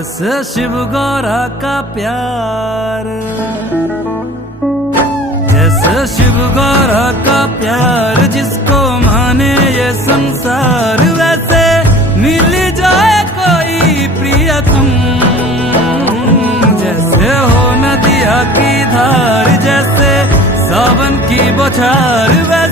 जैसे शिव गौरा का प्यार, जैसे शिव गौरा का प्यार जिसको माने ये संसार, वैसे मिल जाए कोई प्रियतम। जैसे हो नदिया की धार, जैसे सावन की बौछार, वैसे